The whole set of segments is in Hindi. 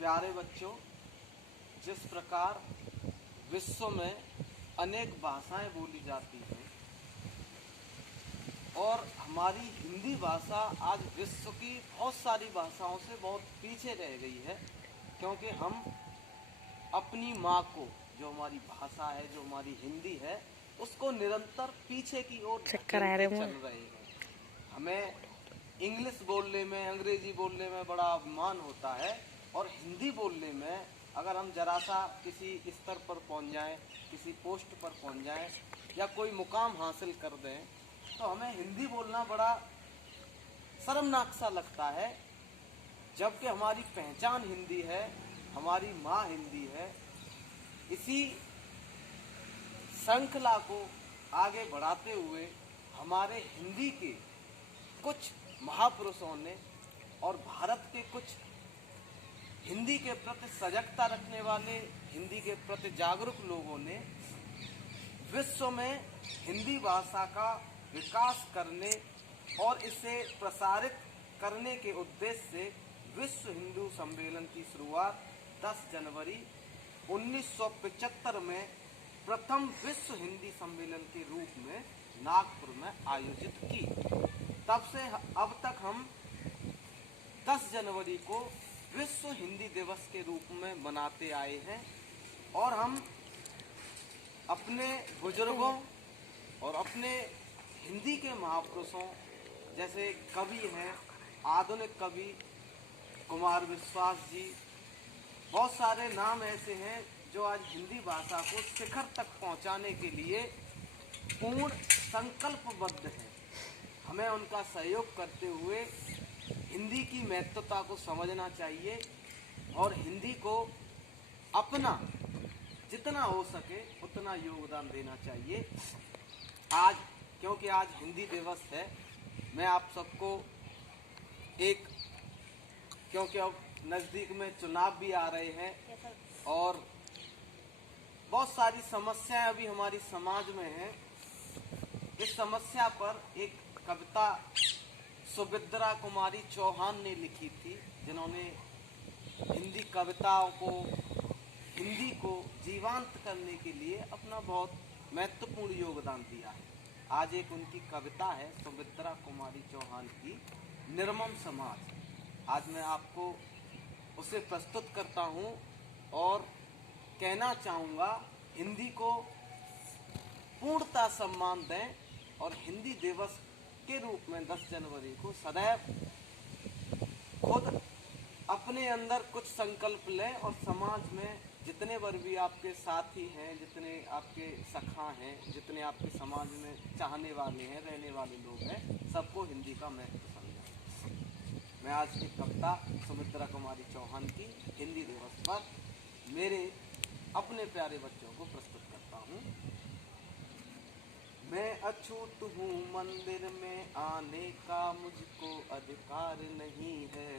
प्यारे बच्चों, जिस प्रकार विश्व में अनेक भाषाएं बोली जाती हैं और हमारी हिंदी भाषा आज विश्व की बहुत सारी भाषाओं से बहुत पीछे रह गई है, क्योंकि हम अपनी माँ को, जो हमारी भाषा है, जो हमारी हिंदी है, उसको निरंतर पीछे की ओर धकेलते चल रहे हैं। हमें इंग्लिश बोलने में, अंग्रेजी बोलने में बड़ा अभिमान होता है, और हिंदी बोलने में अगर हम जरा सा किसी स्तर पर पहुंच जाएं, किसी पोस्ट पर पहुंच जाएं या कोई मुकाम हासिल कर दें, तो हमें हिंदी बोलना बड़ा शर्मनाक सा लगता है, जबकि हमारी पहचान हिंदी है, हमारी माँ हिंदी है। इसी श्रृंखला को आगे बढ़ाते हुए हमारे हिंदी के कुछ महापुरुषों ने और भारत के कुछ हिंदी के प्रति सजगता रखने वाले, हिंदी के प्रति जागरूक लोगों ने विश्व में हिंदी भाषा का विकास करने और इसे प्रसारित करने के उद्देश्य से विश्व हिंदू सम्मेलन की शुरुआत 10 जनवरी 1975 में प्रथम विश्व हिंदी सम्मेलन के रूप में नागपुर में आयोजित की। तब से अब तक हम 10 जनवरी को विश्व हिंदी दिवस के रूप में मनाते आए हैं, और हम अपने बुजुर्गों और अपने हिंदी के महापुरुषों, जैसे कवि हैं, आधुनिक कवि कुमार विश्वास जी, बहुत सारे नाम ऐसे हैं जो आज हिंदी भाषा को शिखर तक पहुंचाने के लिए पूर्ण संकल्पबद्ध हैं। हमें उनका सहयोग करते हुए हिंदी की महत्वता को समझना चाहिए और हिंदी को अपना जितना हो सके उतना योगदान देना चाहिए। आज, क्योंकि आज हिंदी दिवस है, मैं आप सबको क्योंकि अब नज़दीक में चुनाव भी आ रहे हैं और बहुत सारी समस्याएं अभी हमारी समाज में हैं। इस समस्या पर एक कविता सुभद्रा कुमारी चौहान ने लिखी थी, जिन्होंने हिंदी कविताओं को, हिंदी को जीवंत करने के लिए अपना बहुत महत्वपूर्ण योगदान दिया है। आज एक उनकी कविता है सुभद्रा कुमारी चौहान की, निर्मम समाज। आज मैं आपको उसे प्रस्तुत करता हूँ और कहना चाहूँगा, हिंदी को पूर्णतः सम्मान दें और हिंदी दिवस के रूप में 10 जनवरी को सदैव खुद अपने अंदर कुछ संकल्प लें और समाज में जितने बार भी आपके साथी हैं, जितने आपके सखा हैं, जितने आपके समाज में चाहने वाले हैं, रहने वाले लोग हैं, सबको हिंदी का महत्व समझाएं। मैं आज एक कविता सुभद्रा कुमारी चौहान की हिंदी दिवस पर मेरे अपने प्यारे बच्चों को प्रस्तुत करता हूँ। मैं अछूत हूँ, मंदिर में आने का मुझको अधिकार नहीं है,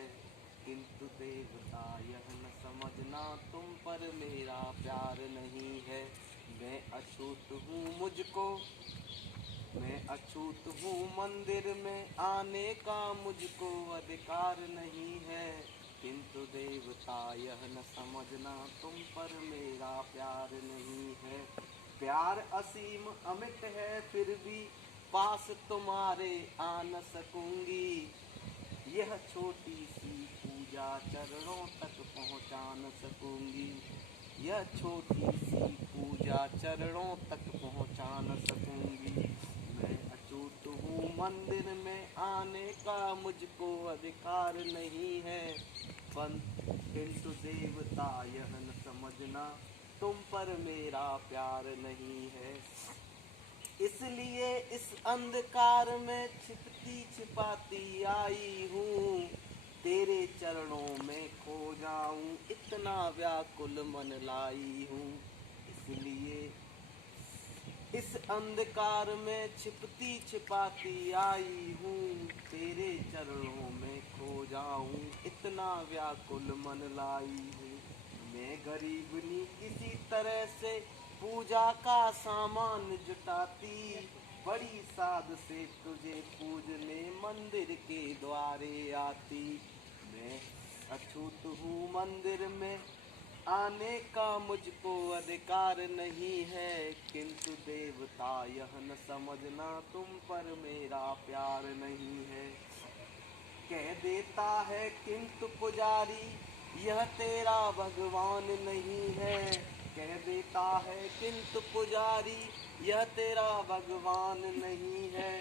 किंतु देवता यह न समझना तुम पर मेरा प्यार नहीं है। मैं अछूत हूँ, मंदिर में आने का मुझको अधिकार नहीं है, किंतु देवता यह न समझना तुम पर मेरा प्यार नहीं है। प्यार असीम अमिट है, फिर भी पास तुम्हारे आ न सकूंगी, यह छोटी सी पूजा चरणों तक पहुंचा न सकूंगी, यह छोटी सी पूजा चरणों तक पहुंचा न सकूंगी। मैं अछूत हूँ, मंदिर में आने का मुझको अधिकार नहीं है, किंतु देवता यह न समझना तुम पर मेरा प्यार नहीं है। इसलिए इस अंधकार में छिपती छिपाती आई हूँ, तेरे चरणों में खो जाऊं इतना व्याकुल मन लाई हूँ। इसलिए इस अंधकार में छिपती छिपाती आई हूँ, तेरे चरणों में खो जाऊं इतना व्याकुल मन लाई हूँ। मैं गरीबनी किसी तरह से पूजा का सामान जुटाती, बड़ी साध से तुझे पूजने मंदिर के द्वारे आती। मैं अछूत हूँ मंदिर में, आने का मुझको अधिकार नहीं है, किंतु देवता यह न समझना तुम पर मेरा प्यार नहीं है। कह देता है किंतु पुजारी, यह तेरा भगवान नहीं है। कह देता है किंतु पुजारी, यह तेरा भगवान नहीं है।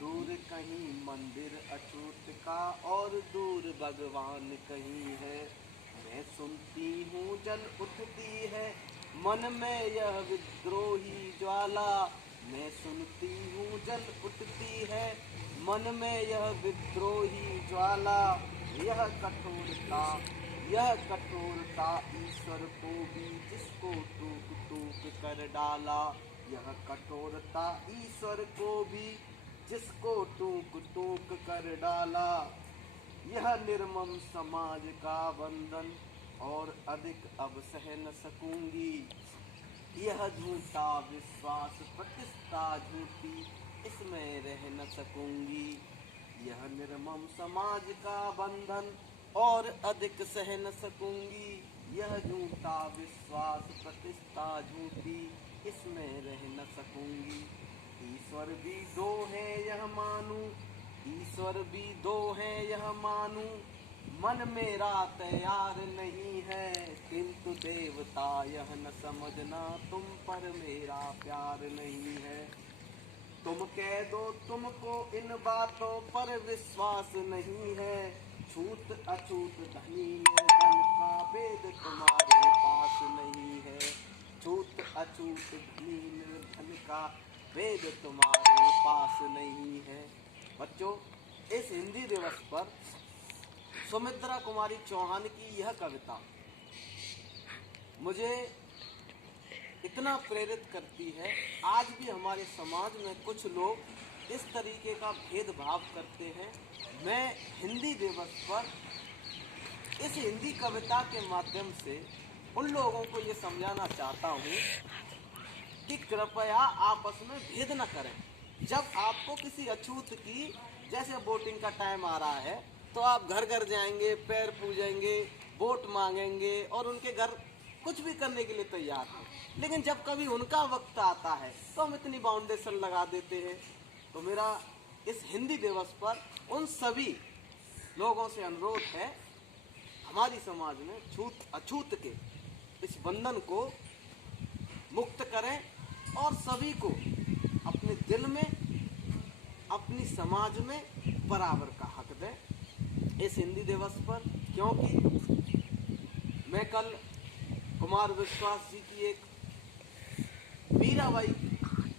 दूर कहीं मंदिर अछूत का और दूर भगवान कहीं है। मैं सुनती हूँ जल उठती है मन में यह विद्रोही ज्वाला। मैं सुनती हूँ जल उठती है मन में यह विद्रोही ज्वाला। यह कठोरता ईश्वर को भी जिसको टूक टूक कर डाला। यह कठोरता ईश्वर को भी जिसको टूक टूक कर डाला। यह निर्मम समाज का बंधन और अधिक अब सह न सकूंगी। यह झूठा विश्वास प्रतिष्ठा झूठी, इसमें रह न सकूंगी। यह निर्मम समाज का बंधन और अधिक सह न सकूंगी। यह झूठा विश्वास प्रतिष्ठा झूठी, इसमें रह न सकूंगी। ईश्वर भी दो है यह मानूं, ईश्वर भी दो है यह मानूं। मन मेरा तैयार नहीं है, किंतु देवता यह न समझना तुम पर मेरा प्यार नहीं है। तुम कह दो तुमको इन बातों पर विश्वास नहीं है। छूत अछूत धनी निर्धन का भेद तुम्हारे पास नहीं है। छूत अछूत धनी निर्धन का भेद तुम्हारे पास नहीं है। बच्चों, इस हिंदी दिवस पर सुमित्रा कुमारी चौहान की यह कविता मुझे इतना प्रेरित करती है। आज भी हमारे समाज में कुछ लोग इस तरीके का भेदभाव करते हैं। मैं हिंदी दिवस पर इस हिंदी कविता के माध्यम से उन लोगों को ये समझाना चाहता हूँ कि कृपया आपस में भेद न करें। जब आपको किसी अछूत की, जैसे वोटिंग का टाइम आ रहा है, तो आप घर घर जाएंगे, पैर पूजेंगे, वोट मांगेंगे और उनके घर कुछ भी करने के लिए तैयार हैं। लेकिन जब कभी उनका वक्त आता है तो हम इतनी बाउंडेशन लगा देते हैं। तो मेरा इस हिंदी दिवस पर उन सभी लोगों से अनुरोध है, हमारी समाज में छूत अछूत के इस बंधन को मुक्त करें और सभी को अपने दिल में, अपनी समाज में बराबर का हक दें इस हिंदी दिवस पर। क्योंकि मैं कल कुमार विश्वास जी की एक मीराबाई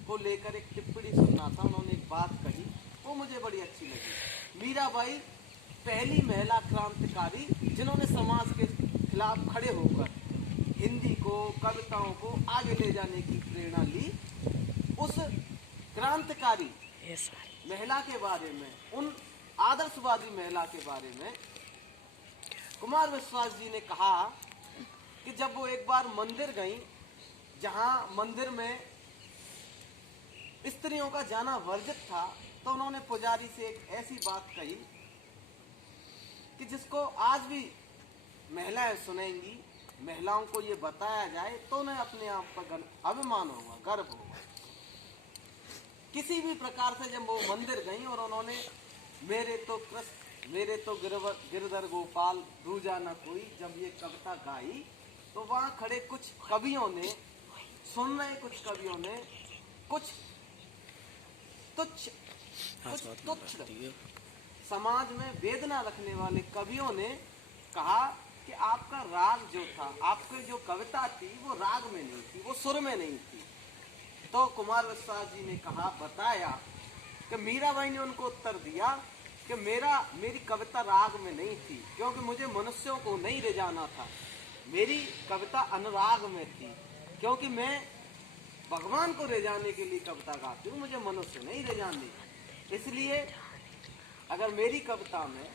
को लेकर एक टिप्पणी सुनना था। उन्होंने एक बात कही, वो मुझे बड़ी अच्छी लगी। मीराबाई पहली महिला क्रांतिकारी जिन्होंने समाज के खिलाफ खड़े होकर हिंदी को, कविताओं को आगे ले जाने की प्रेरणा ली। उस क्रांतिकारी महिला के बारे में, उन आदर्शवादी महिला के बारे में कुमार विश्वास जी ने कहा कि जब वो एक बार मंदिर गई, जहां मंदिर में स्त्रियों का जाना वर्जित था, तो उन्होंने पुजारी से एक ऐसी बात कही कि जिसको आज भी महिलाएं सुनेंगी। महिलाओं को ये बताया जाए तो उन्हें अपने आप पर अभिमान होगा, गर्व होगा। किसी भी प्रकार से जब वो मंदिर गई और उन्होंने मेरे तो कृष्ण, मेरे तो गिरधर गोपाल, दूजा न कोई, जब ये कविता गाई, तो वहाँ खड़े कुछ कवियों ने, सुन रहे कुछ कवियों ने, कुछ तुच्छ समाज में वेदना रखने वाले कवियों ने कहा कि आपका राग जो था, आपकी जो कविता थी, वो राग में नहीं थी, वो सुर में नहीं थी। तो कुमार विश्वास जी ने कहा, बताया कि मीराबाई ने उनको उत्तर दिया कि मेरी कविता राग में नहीं थी, क्योंकि मुझे मनुष्यों को नहीं रिझाना था। मेरी कविता अनुराग में थी, क्योंकि मैं भगवान को रिझाने के लिए कविता गाती हूँ, मुझे मनुष्य नहीं रिझाने। इसलिए अगर मेरी कविता में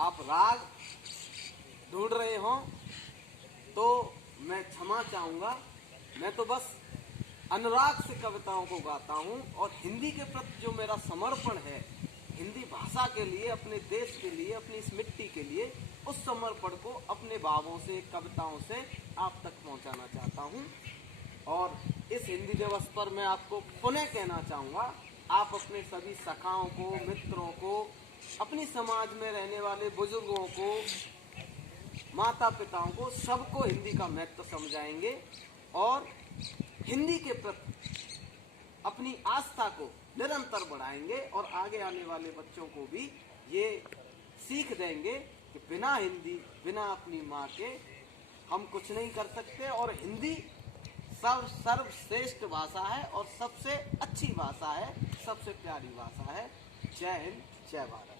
आप राग ढूंढ रहे हो तो मैं क्षमा चाहूँगा। मैं तो बस अनुराग से कविताओं को गाता हूँ और हिंदी के प्रति जो मेरा समर्पण है, हिंदी भाषा के लिए, अपने देश के लिए, अपनी इस मिट्टी के लिए उस समर्पण को अपने भावों से, कविताओं से आप तक पहुंचाना चाहता हूं। और इस हिंदी दिवस पर मैं आपको पुनः कहना चाहूँगा, आप अपने सभी सखाओं को, मित्रों को, अपनी समाज में रहने वाले बुजुर्गों को, माता पिताओं को, सबको हिंदी का महत्व समझाएंगे और हिंदी के प्रति अपनी आस्था को निरंतर बढ़ाएंगे और आगे आने वाले बच्चों को भी ये सीख देंगे कि बिना हिंदी, बिना अपनी माँ के हम कुछ नहीं कर सकते और हिंदी सर्वश्रेष्ठ भाषा है और सबसे अच्छी भाषा है, सबसे प्यारी भाषा है। जय हिंद, जय भारत।